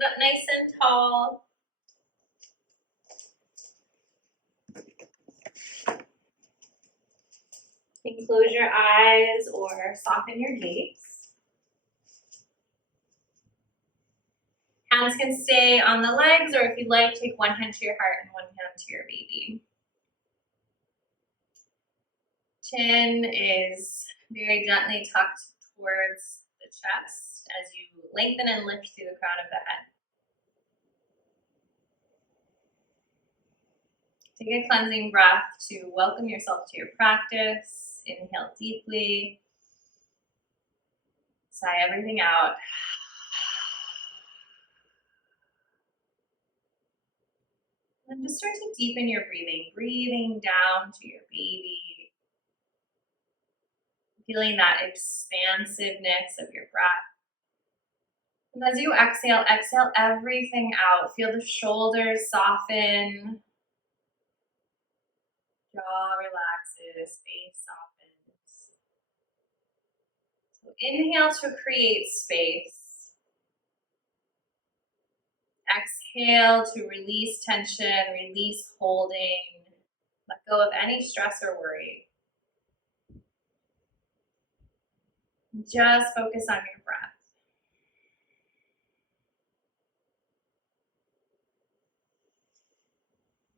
Sit up nice and tall. You can close your eyes or soften your gaze. Hands can stay on the legs, or if you'd like, take one hand to your heart and one hand to your baby. Chin is very gently tucked towards the chest as you lengthen and lift through the crown of the head. Take a cleansing breath to welcome yourself to your practice. Inhale deeply. Sigh everything out. And just start to deepen your breathing, breathing down to your baby. Feeling that expansiveness of your breath. And as you exhale, exhale everything out. Feel the shoulders soften. Jaw relaxes, face softens. So inhale to create space. Exhale to release tension, release holding. Let go of any stress or worry. Just focus on your breath.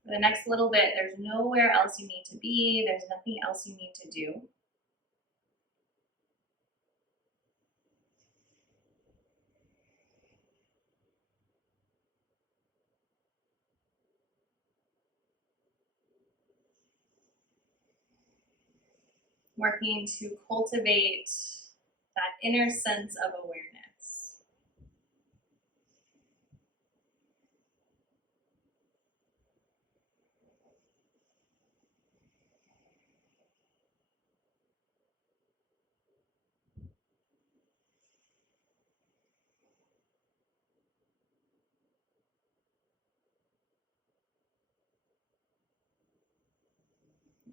For the next little bit, there's nowhere else you need to be. There's nothing else you need to do. Working to cultivate that inner sense of awareness.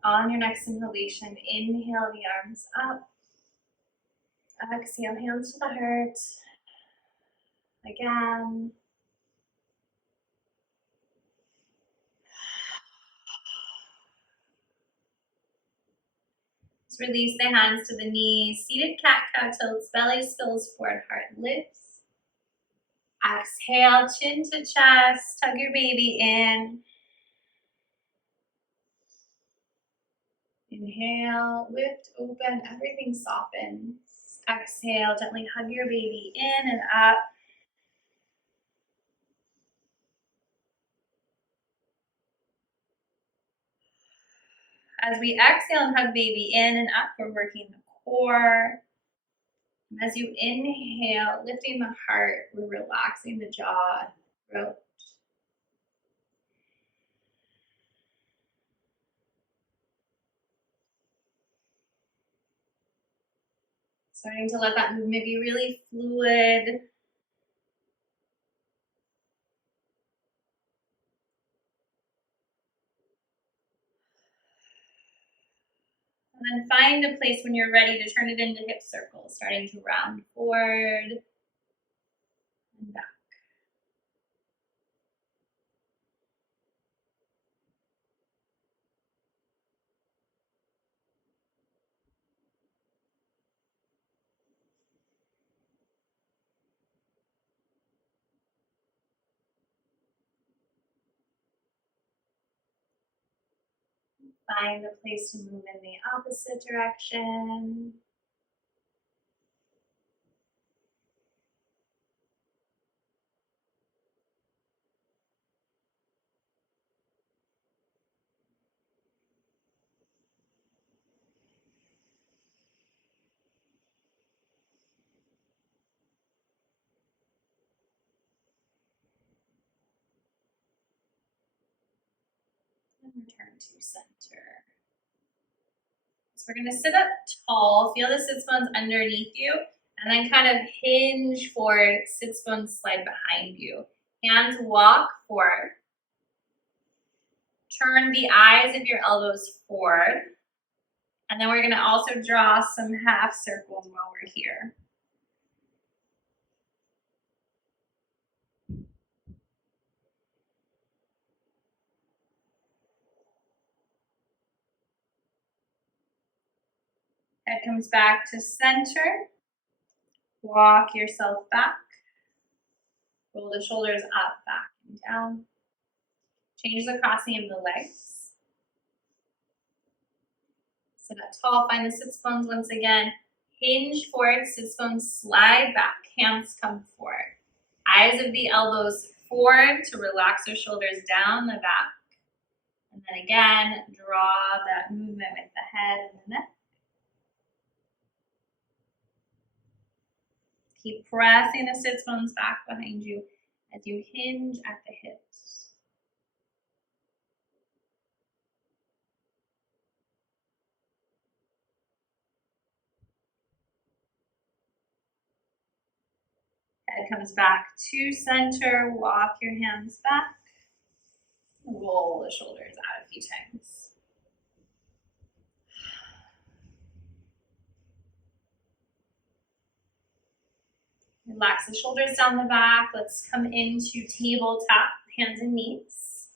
On your next inhalation, inhale the arms up. Exhale, hands to the heart. Again. Just release the hands to the knees. Seated cat-cow tilts, belly spills forward, heart lifts. Exhale, chin to chest, tug your baby in. Inhale, lift, open, everything softens. Exhale, gently hug your baby in and up. As we exhale and hug baby in and up, we're working the core. As you inhale, lifting the heart, we're relaxing the jaw and throat. Starting to let that movement be really fluid. And then find a place when you're ready to turn it into hip circles, starting to round forward and back. Find a place to move in the opposite direction. And return to center. So we're going to sit up tall. Feel the sit bones underneath you. And then kind of hinge forward, sit bones slide behind you. Hands walk forward. Turn the eyes of your elbows forward. And then we're going to also draw some half circles while we're here. Head comes back to center. Walk yourself back. Roll the shoulders up, back, and down. Change the crossing of the legs. Sit up tall. Find the sits bones once again. Hinge forward, sits bones slide back. Hands come forward. Eyes of the elbows forward to relax your shoulders down the back. And then again, draw that movement with the head and the neck. Keep pressing the sits bones back behind you as you hinge at the hips. Head comes back to center. Walk your hands back. Roll the shoulders out a few times. Relax the shoulders down the back. Let's come into tabletop, hands and knees.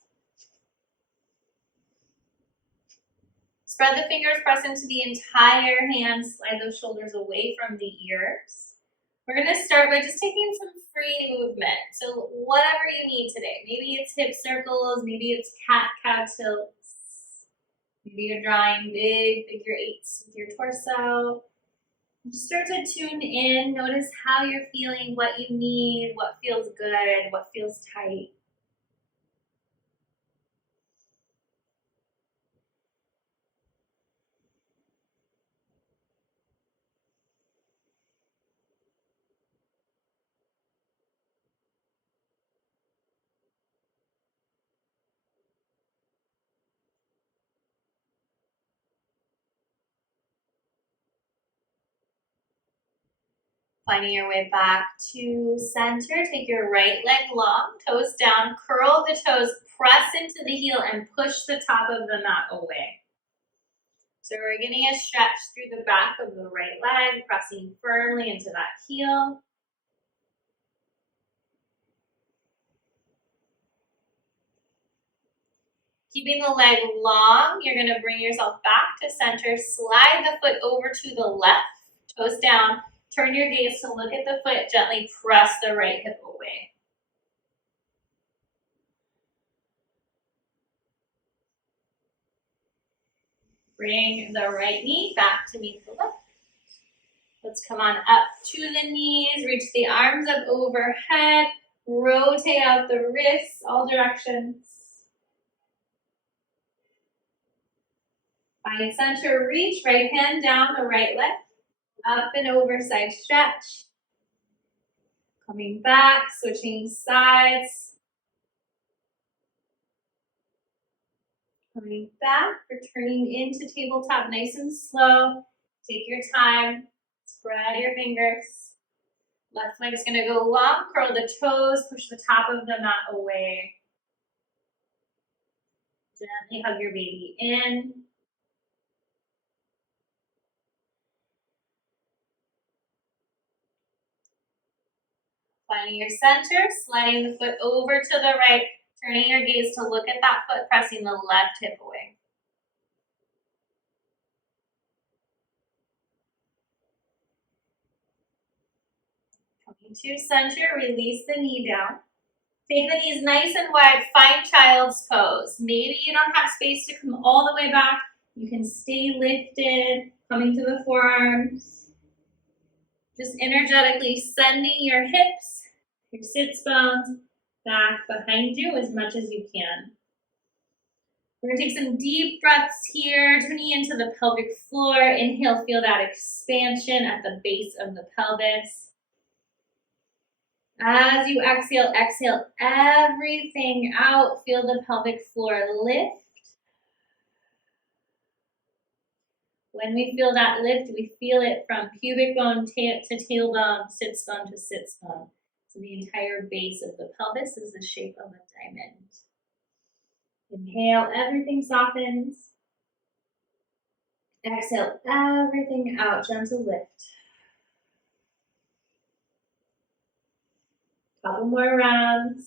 Spread the fingers, press into the entire hand. Slide those shoulders away from the ears. We're going to start by just taking some free movement. So whatever you need today. Maybe it's hip circles, maybe it's cat-cow tilts. Maybe you're drawing big figure eights with your torso. Just start to tune in. Notice how you're feeling, what you need, what feels good, what feels tight. Finding your way back to center. Take your right leg long, toes down, curl the toes, press into the heel, and push the top of the mat away. So we're getting a stretch through the back of the right leg, pressing firmly into that heel. Keeping the leg long, you're going to bring yourself back to center. Slide the foot over to the left, toes down. Turn your gaze to look at the foot. Gently press the right hip away. Bring the right knee back to meet the left. Let's come on up to the knees. Reach the arms up overhead. Rotate out the wrists all directions. Find center. Reach right hand down the right leg. Up and over, side stretch. Coming back, switching sides. Coming back, returning into tabletop nice and slow. Take your time, spread your fingers. Left leg is gonna go long, curl the toes, push the top of the mat away. Gently hug your baby in. Finding your center, sliding the foot over to the right, turning your gaze to look at that foot, pressing the left hip away. Coming to center, release the knee down. Take the knees nice and wide, find child's pose. Maybe you don't have space to come all the way back. You can stay lifted, coming to the forearms. Just energetically sending your hips, your sits bones back behind you as much as you can. We're going to take some deep breaths here, tuning into the pelvic floor. Inhale, feel that expansion at the base of the pelvis. As you exhale, exhale everything out. Feel the pelvic floor lift. When we feel that lift, we feel it from pubic bone to tailbone, sits bone to sits bone. So the entire base of the pelvis is the shape of a diamond. Inhale, everything softens. Exhale, everything out, gentle lift. Couple more rounds.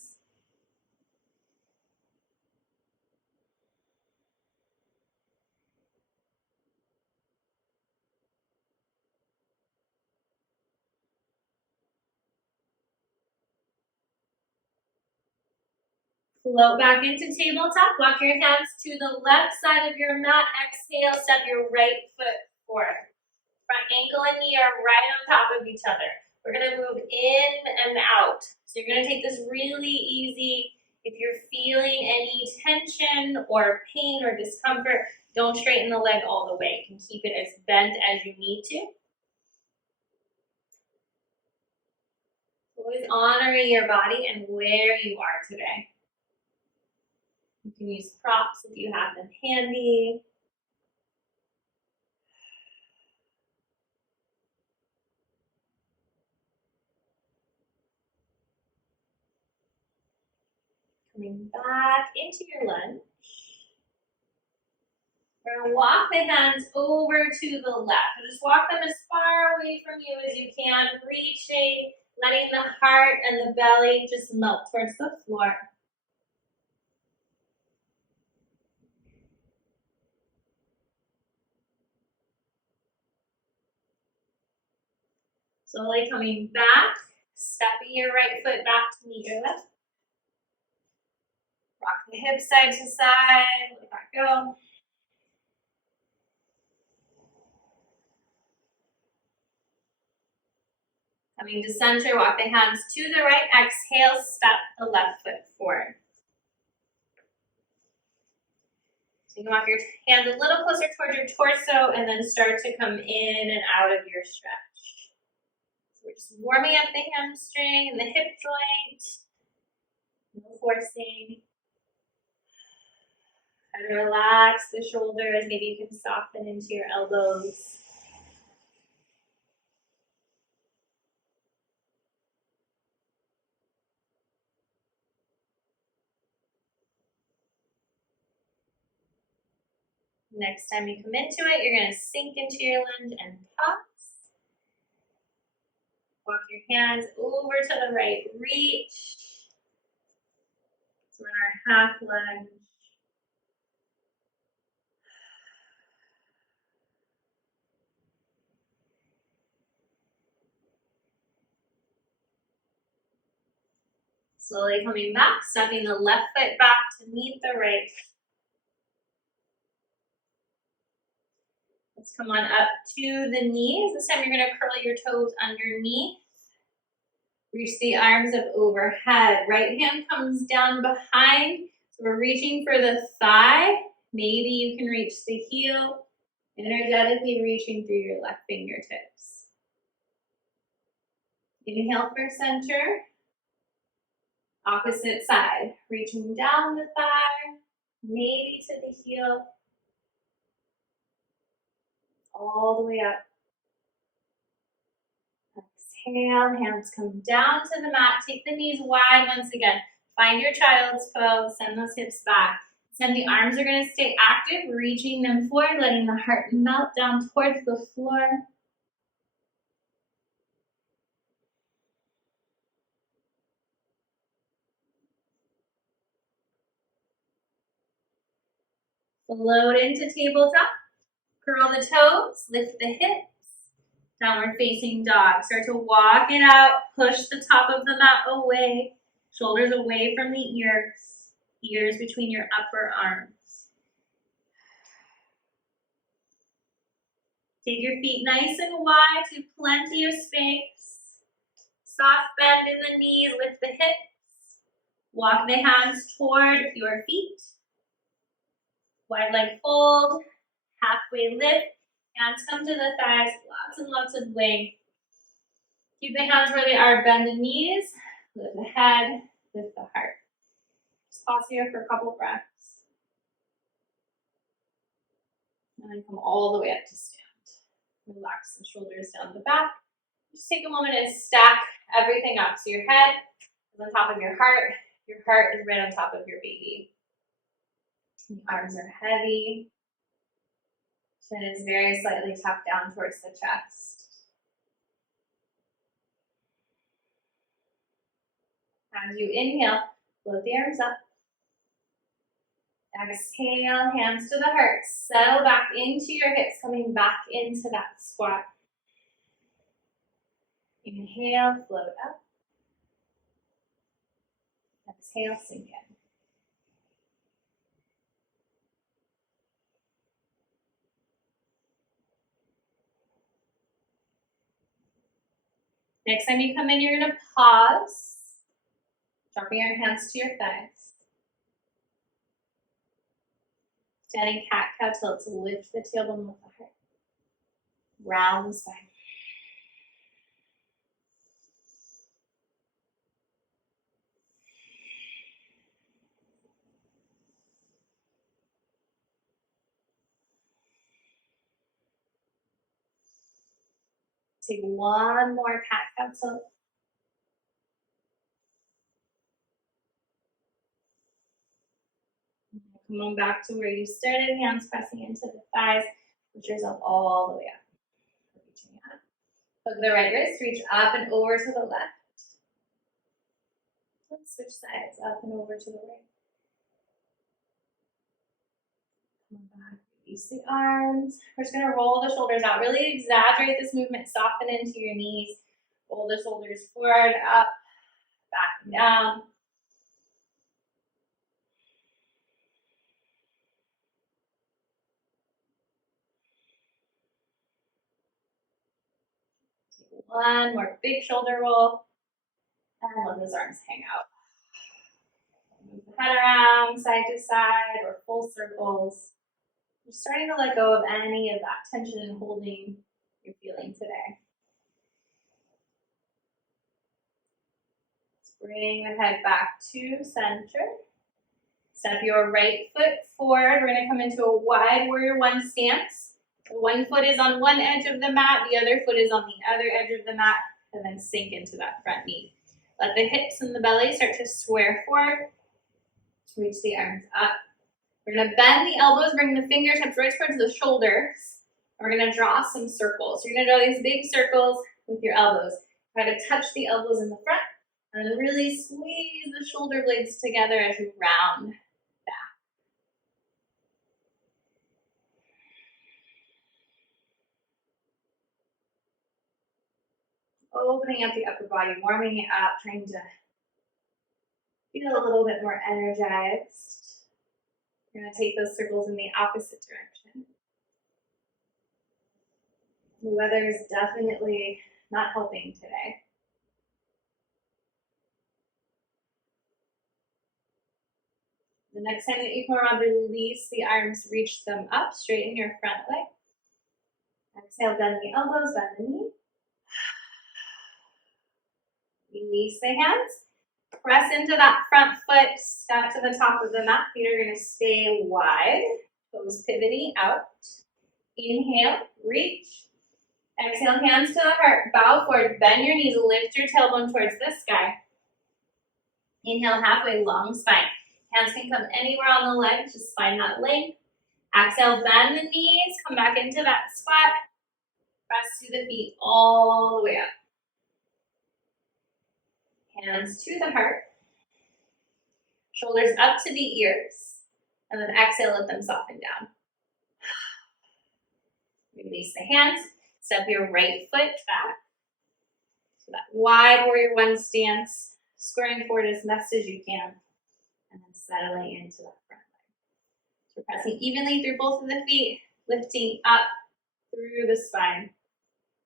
Float back into tabletop. Walk your hands to the left side of your mat. Exhale, step your right foot forward. Front ankle and knee are right on top of each other. We're gonna move in and out. So you're gonna take this really easy. If you're feeling any tension or pain or discomfort, don't straighten the leg all the way. You can keep it as bent as you need to. Always honoring your body and where you are today. You can use props if you have them handy. Coming back into your lunge. We're going to walk the hands over to the left. So just walk them as far away from you as you can, reaching, letting the heart and the belly just melt towards the floor. Slowly coming back, stepping your right foot back to meet your left. Rock the hips side to side, let that go. Coming to center, walk the hands to the right. Exhale, step the left foot forward. So you can walk your hands a little closer towards your torso and then start to come in and out of your stretch. So we're just warming up the hamstring and the hip joint. No forcing. Try to relax the shoulders. Maybe you can soften into your elbows. Next time you come into it, you're going to sink into your lunge and pause. Walk your hands over to the right, reach. So we're in our half lunge. Slowly coming back, stepping the left foot back to meet the right. Let's come on up to the knees. This time you're going to curl your toes underneath. Reach the arms up overhead. Right hand comes down behind. So we're reaching for the thigh. Maybe you can reach the heel. Energetically reaching through your left fingertips. Inhale for center. Opposite side. Reaching down the thigh. Maybe to the heel. All the way up. Exhale, hands come down to the mat. Take the knees wide once again. Find your child's pose. Send those hips back. Send the arms are going to stay active, reaching them forward, letting the heart melt down towards the floor. Float into tabletop. Curl the toes, lift the hips. Downward facing dog. Start to walk it out. Push the top of the mat away. Shoulders away from the ears. Ears between your upper arms. Take your feet nice and wide to plenty of space. Soft bend in the knees, lift the hips. Walk the hands toward your feet. Wide leg fold, halfway lift. Hands come to the thighs, lots and lots of length. Keep the hands where they are, bend the knees, lift the head, lift the heart. Just pause here for a couple breaths. And then come all the way up to stand. Relax the shoulders down the back. Just take a moment and stack everything up. So your head is on top of your heart is right on top of your baby. The arms are heavy. Chin is very slightly tucked down towards the chest. As you inhale, float the arms up. Exhale, hands to the heart. Settle back into your hips, coming back into that squat. Inhale, float up. Exhale, sink in. Next time you come in, you're gonna pause, dropping your hands to your thighs. Standing cat-cow tilts, lift the tailbone with the heart. Round the spine. Take one more cat-cow tilt. Come on back to where you started, hands pressing into the thighs. Push yourself all the way up. Reaching up. Hook the right wrist, reach up and over to the left. Let's switch sides, up and over to the right. Come back, release the arms. We're just gonna roll the shoulders out. Really exaggerate this movement, soften into your knees. Roll the shoulders forward, up, back and down. Take one more big shoulder roll. And let those arms hang out. Move the head around, side to side, or full circles. You're starting to let go of any of that tension and holding you're feeling today. Let's bring the head back to center. Step your right foot forward. We're gonna come into a wide warrior one stance. One foot is on one edge of the mat, the other foot is on the other edge of the mat, and then sink into that front knee. Let the hips and the belly start to square forward. Reach the arms up. We're gonna bend the elbows, bring the fingertips right towards the shoulders. We're gonna draw some circles. You're gonna draw these big circles with your elbows. Try to touch the elbows in the front, and then really squeeze the shoulder blades together as you round back. Opening up the upper body, warming it up, trying to feel a little bit more energized. You're gonna take those circles in the opposite direction. The weather is definitely not helping today. The next time that you come around, release the arms, reach them up, straighten your front leg. Exhale, bend the elbows, bend the knee. Release the hands. Press into that front foot, step to the top of the mat. Feet are gonna stay wide. Toes pivoting out. Inhale, reach. Exhale, hands to the heart, bow forward, bend your knees, lift your tailbone towards the sky. Inhale, halfway, long spine. Hands can come anywhere on the legs, just find that length. Exhale, bend the knees, come back into that squat. Press through the feet all the way up. Hands to the heart. Shoulders up to the ears. And then exhale, let them soften down. Release the hands. Step your right foot back. So that wide warrior one stance. Squaring forward as best as you can. And then settling into that front leg. So we're pressing evenly through both of the feet. Lifting up through the spine.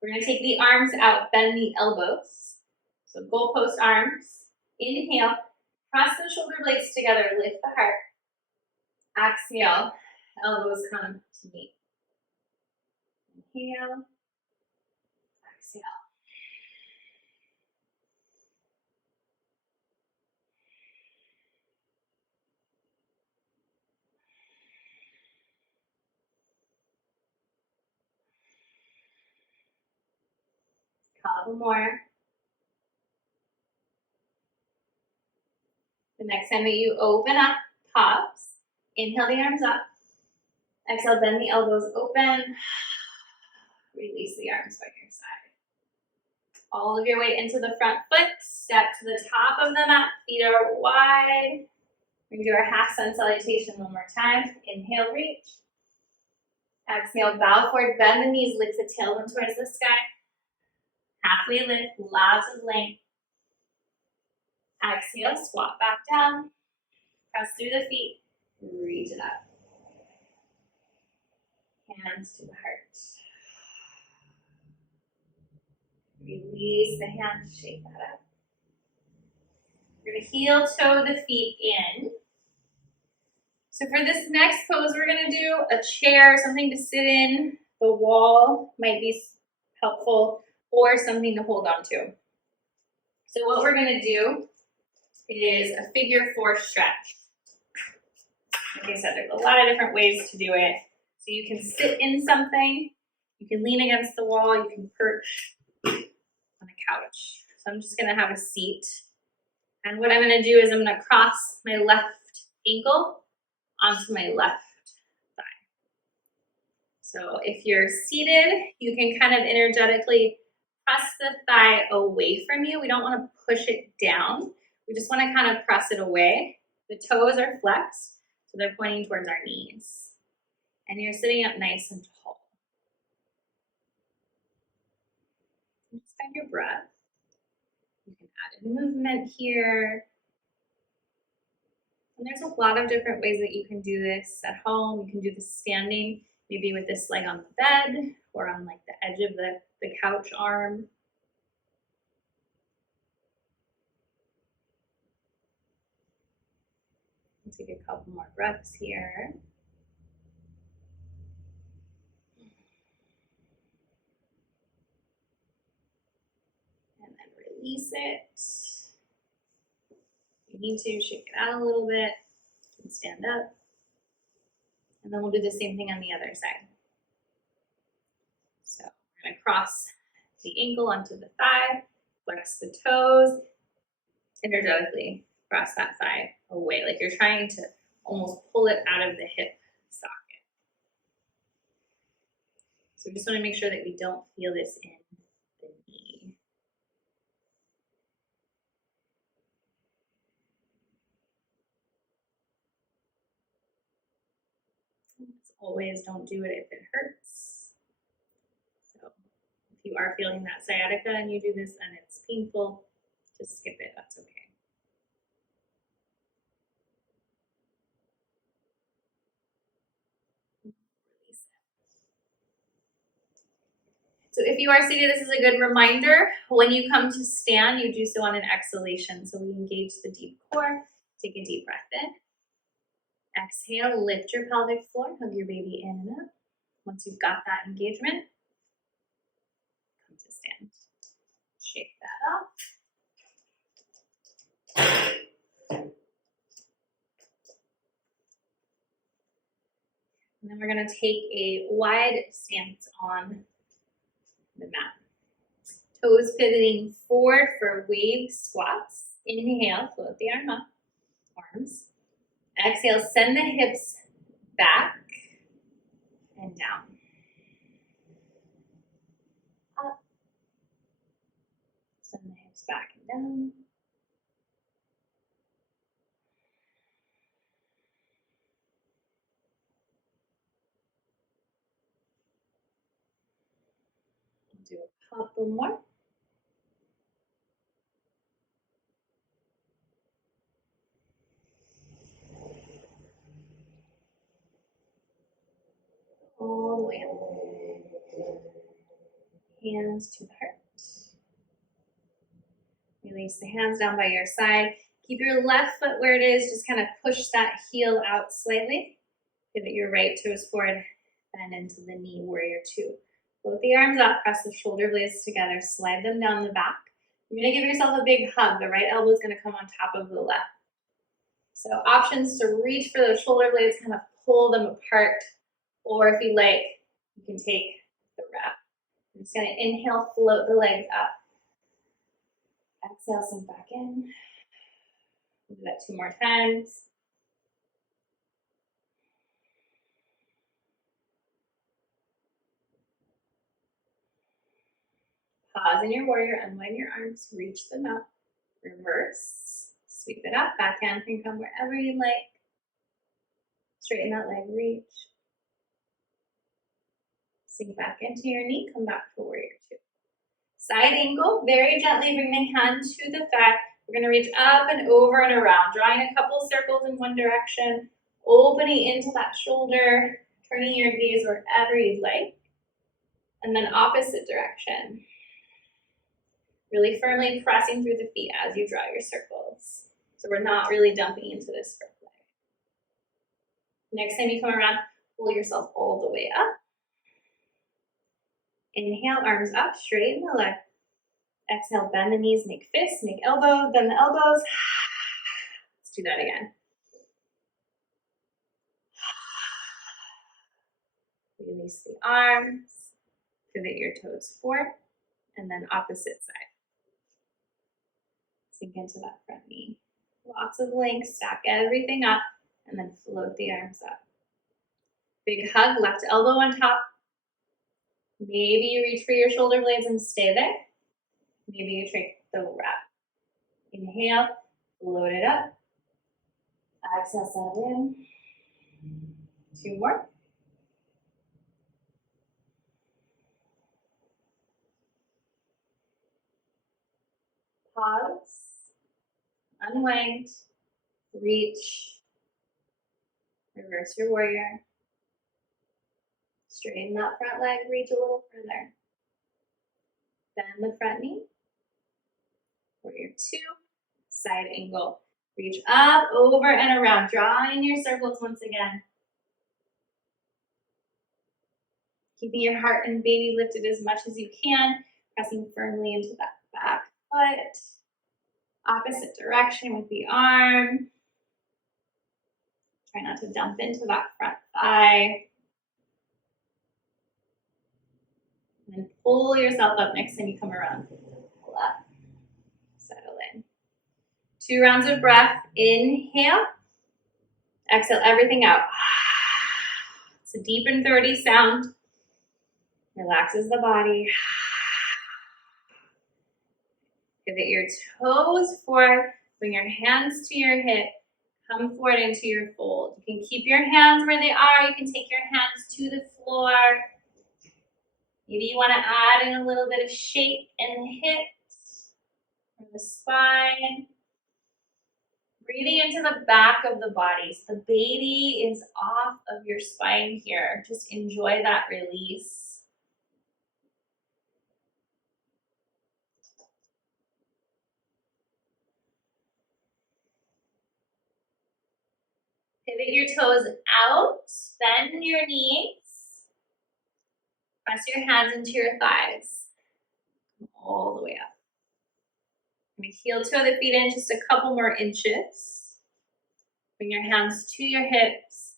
We're going to take the arms out, bend the elbows. So goalpost arms. Inhale. Press the shoulder blades together. Lift the heart. Exhale. Elbows come to meet. Inhale. Exhale. Couple more. The next time that you open up, pause. Inhale the arms up. Exhale, bend the elbows open. Release the arms by your side. All of your weight into the front foot. Step to the top of the mat. Feet are wide. We're going to do our half sun salutation one more time. Inhale, reach. Exhale, bow forward, bend the knees, lift the tailbone towards the sky. Halfway lift, lots of length. Exhale, squat back down. Press through the feet, reach it up. Hands to the heart. Release the hands, shake that up. We're gonna heel toe the feet in. So for this next pose, we're gonna do a chair, something to sit in. The wall might be helpful, or something to hold on to. So what we're gonna do is a figure 4 stretch. Like I said, there's a lot of different ways to do it. So you can sit in something, you can lean against the wall, you can perch on a couch. So I'm just gonna have a seat. And what I'm gonna do is I'm gonna cross my left ankle onto my left thigh. So if you're seated, you can kind of energetically press the thigh away from you. We don't want to push it down. We just want to kind of press it away. The toes are flexed, so they're pointing towards our knees. And you're sitting up nice and tall. Just find your breath. You can add in movement here. And there's a lot of different ways that you can do this at home. You can do this standing, maybe with this leg on the bed or on like the edge of the couch arm. I'll take a couple more breaths here. And then release it. If you need to, shake it out a little bit and stand up. And then we'll do the same thing on the other side. So we're gonna cross the ankle onto the thigh, flex the toes, energetically cross that thigh away, like you're trying to almost pull it out of the hip socket. So we just want to make sure that we don't feel this in the knee. As always, don't do it if it hurts. So if you are feeling that sciatica and you do this and it's painful, just skip it, that's okay. So if you are seated, this is a good reminder. When you come to stand, you do so on an exhalation. So we engage the deep core. Take a deep breath in. Exhale, lift your pelvic floor, hug your baby in and up. Once you've got that engagement, come to stand. Shake that up. And then we're gonna take a wide stance on the mat. Toes pivoting forward for wave squats. Inhale, float the arms. Exhale, send the hips back and down. Up. Send the hips back and down. Do a couple more. All the way up. Hands to the heart. Release the hands down by your side. Keep your left foot where it is. Just kind of push that heel out slightly. Pivot your right toes forward. Bend into the knee, warrior 2. Float the arms up. Press the shoulder blades together. Slide them down the back. You're going to give yourself a big hug. The right elbow is going to come on top of the left. So options to reach for those shoulder blades, kind of pull them apart. Or if you like, you can take the wrap. I'm just going to inhale, float the legs up. Exhale, sink back in. We'll do that 2 more times. Pause in your warrior, unwind your arms, reach them up, reverse, sweep it up, backhand can come wherever you like. Straighten that leg, reach. Sink back into your knee, come back to warrior 2. Side angle, very gently bring the hand to the thigh. We're gonna reach up and over and around, drawing a couple circles in one direction, opening into that shoulder, turning your gaze wherever you'd like, and then opposite direction. Really firmly pressing through the feet as you draw your circles. So we're not really dumping into this front leg. Next time you come around, pull yourself all the way up. Inhale, arms up, straighten the leg. Exhale, bend the knees, make fists, make elbows, bend the elbows. Let's do that again. Release the arms, pivot your toes forward, and then opposite side. Sink into that front knee. Lots of length, stack everything up, and then float the arms up. Big hug, left elbow on top. Maybe you reach for your shoulder blades and stay there. Maybe you take the wrap. Inhale, float it up. Exhale, settle in. 2 more. Pause. Unwind. Reach. Reverse your warrior. Straighten that front leg, reach a little further. Bend the front knee. Warrior 2. Side angle. Reach up, over, and around. Draw in your circles once again. Keeping your heart and baby lifted as much as you can. Pressing firmly into that back foot. Opposite direction with the arm. Try not to dump into that front thigh. And then pull yourself up next time you come around. Pull up. Settle in. 2 rounds of breath. Inhale. Exhale everything out. It's a deep and throaty sound. Relaxes the body. Pivot your toes forward. Bring your hands to your hip. Come forward into your fold. You can keep your hands where they are. You can take your hands to the floor. Maybe you want to add in a little bit of shape in the hips or the spine. Breathing into the back of the body. So the baby is off of your spine here. Just enjoy that release. Pivot your toes out, bend your knees. Press your hands into your thighs. All the way up. Heel toe the feet in just a couple more inches. Bring your hands to your hips.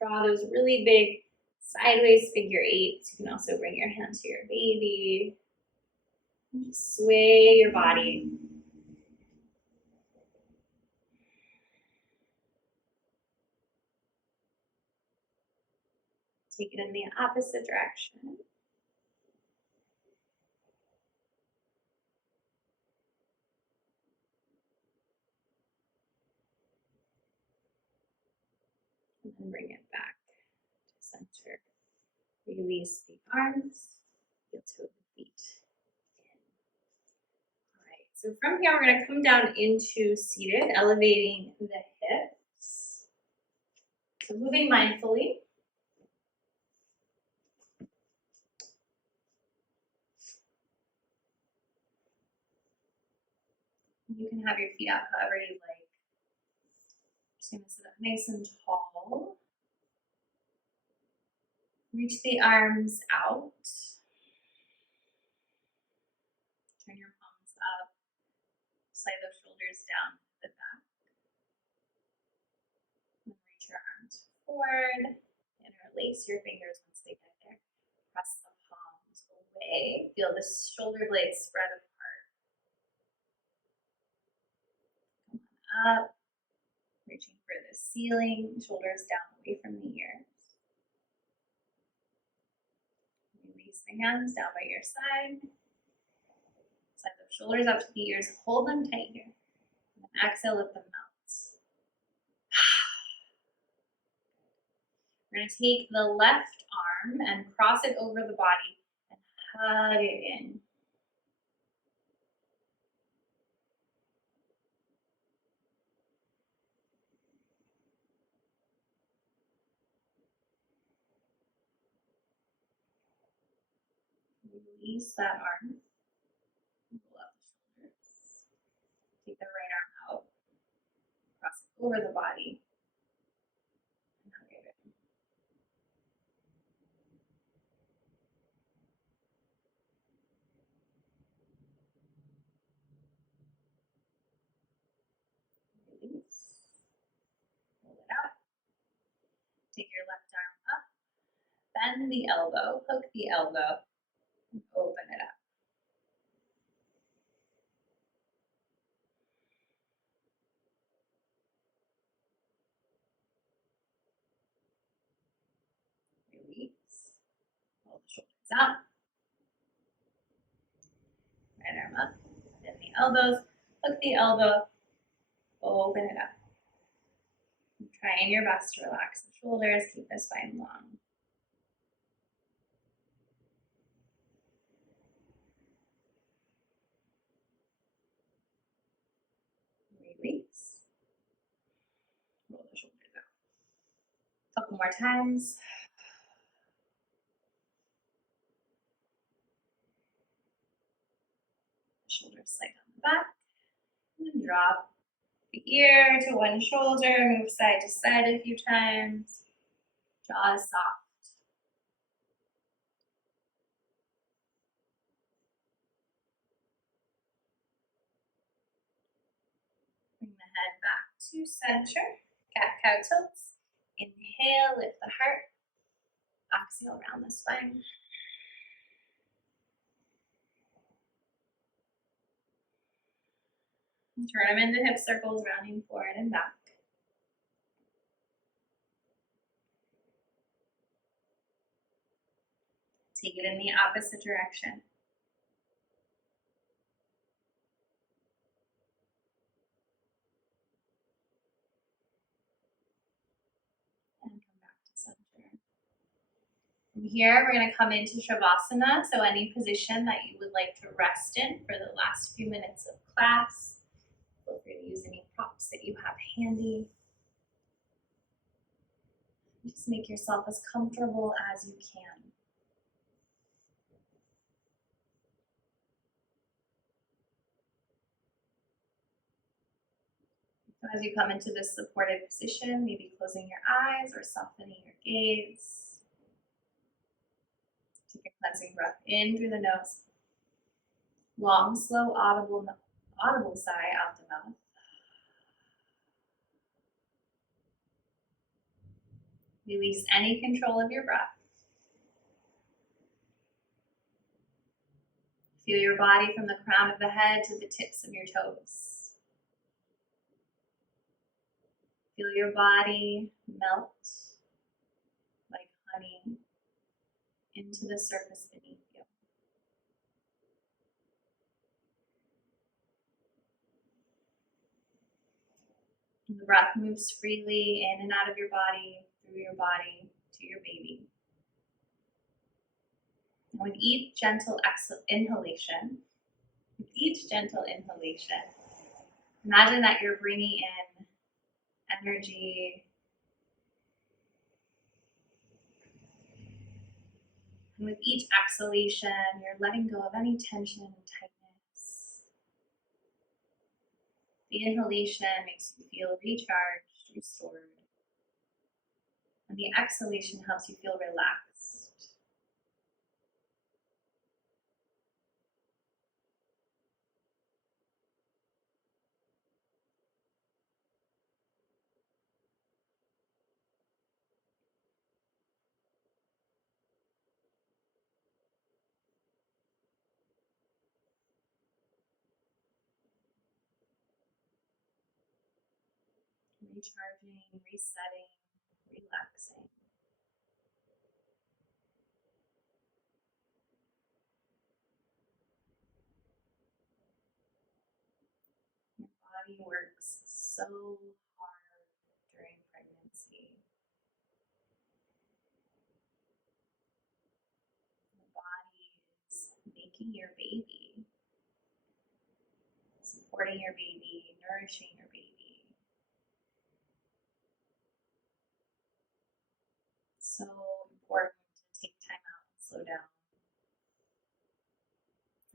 Draw those really big sideways figure eights. You can also bring your hand to your baby. Just sway your body. Take it in the opposite direction. And then bring it back to center. Release the arms. Heel toe the feet. Alright, so from here we're going to come down into seated, elevating the hips. So moving mindfully. You can have your feet out however you like. Just going to sit up nice and tall. Reach the arms out. Turn your palms up. Slide those shoulders down to the back. And reach your arms forward. Interlace your fingers once they get there. Press the palms away. Feel the shoulder blades spread apart. Come on up. Reaching for the ceiling. Shoulders down away from the ears. Release the hands down by your side. Slide the shoulders up to the ears. Hold them tight here. And then exhale, lift them out. We're going to take the left arm and cross it over the body and hug it in. Release that arm. Pull up Take the right arm out, cross it over the body, and hug it in. Release. Pull it out. Take your left arm up, bend the elbow, hook the elbow, and open it up. Release. Pull the shoulders out. Right arm up, bend the elbows, hook the elbow, open it up. And trying your best to relax the shoulders, keep the spine long. Release. Roll the shoulders out. Couple more times. Shoulders slide on the back. And then drop the ear to one shoulder. Move side to side a few times. Jaw soft. Bring the head back to center. Cat-cow tilts. Inhale, lift the heart. Exhale, round the spine. And turn them into hip circles, rounding forward and back. Take it in the opposite direction. And come back to center. From here, we're going to come into Shavasana, so any position that you would like to rest in for the last few minutes of class. Feel free to use any props that you have handy. Just make yourself as comfortable as you can. As you come into this supported position, maybe closing your eyes or softening your gaze. Take a cleansing breath in through the nose. Long, slow, audible sigh out the mouth. Release any control of your breath. Feel your body from the crown of the head to the tips of your toes. Feel your body melt like honey into the surface beneath you. And the breath moves freely in and out of your body, through your body, to your baby. And with each gentle inhalation, imagine that you're bringing in energy. And with each exhalation, you're letting go of any tension and tightness. The inhalation makes you feel recharged, restored. And the exhalation helps you feel relaxed. Recharging, resetting, relaxing. Your body works so hard during pregnancy. The body is making your baby, supporting your baby, nourishing your baby. It's so important to take time out and slow down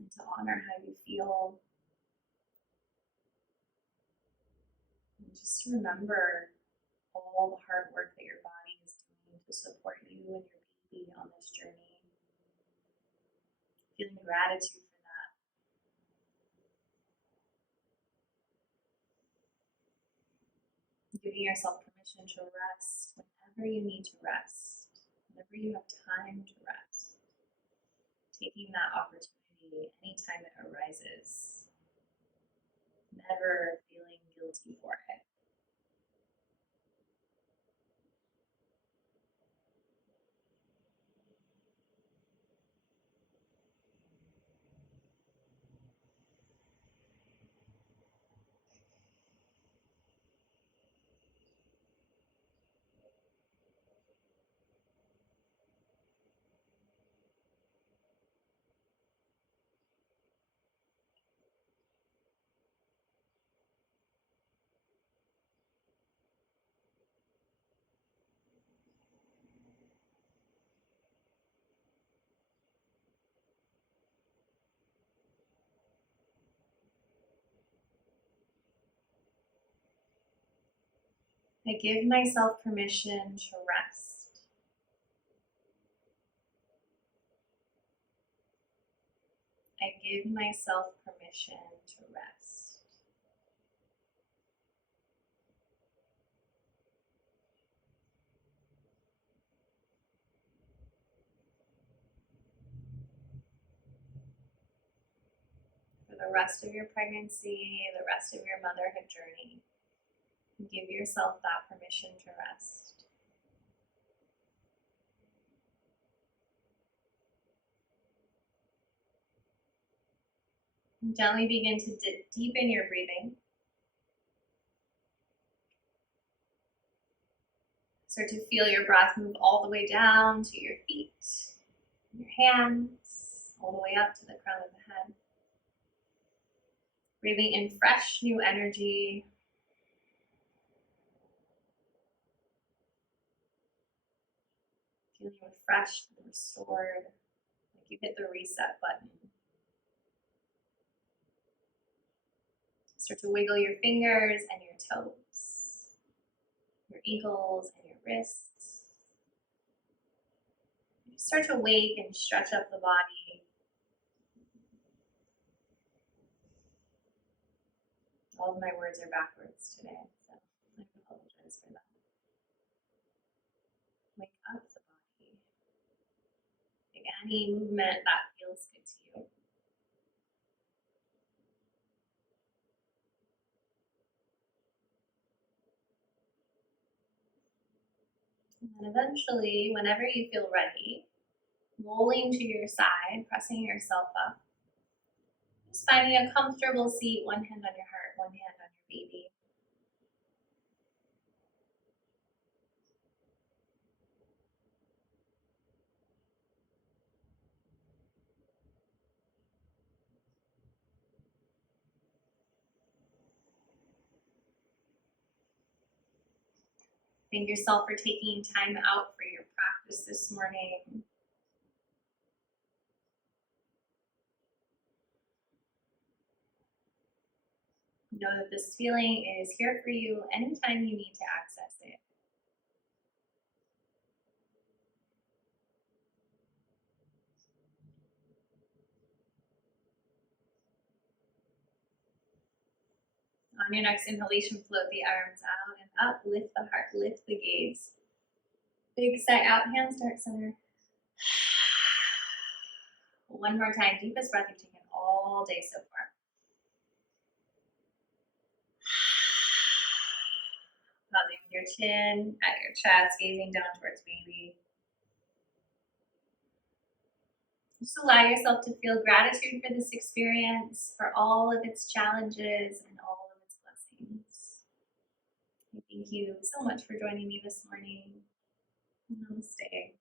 and to honor how you feel. And just remember all the hard work that your body is doing to support you and your baby on this journey. Feeling gratitude for that. Giving yourself permission to rest whenever you need to rest, whenever you have time to rest. Taking that opportunity anytime it arises. Never feeling guilty for it. I give myself permission to rest. I give myself permission to rest. For the rest of your pregnancy, the rest of your motherhood journey, give yourself that permission to rest. And gently begin to deepen your breathing. Start to feel your breath move all the way down to your feet, your hands, all the way up to the crown of the head. Breathing in fresh new energy. Feeling refreshed and restored, like you hit the reset button. Start to wiggle your fingers and your toes, your ankles and your wrists. Start to wake and stretch up the body. All of my words are backwards today, so I apologize for that. Wake up the body. Make any movement that feels good to you. And then eventually, whenever you feel ready, rolling to your side, pressing yourself up. Just finding a comfortable seat, one hand on your heart, one hand on your baby. Thank yourself for taking time out for your practice this morning. Know that this feeling is here for you anytime you need to access it. On your next inhalation, float the arms out and up, lift the heart, lift the gaze. Big sigh out, hands to heart center. One more time, deepest breath you've taken all day so far. Pausing with your chin at your chest, gazing down towards baby. Just allow yourself to feel gratitude for this experience, for all of its challenges and all of its blessings. Thank you so much for joining me this morning. Namaste.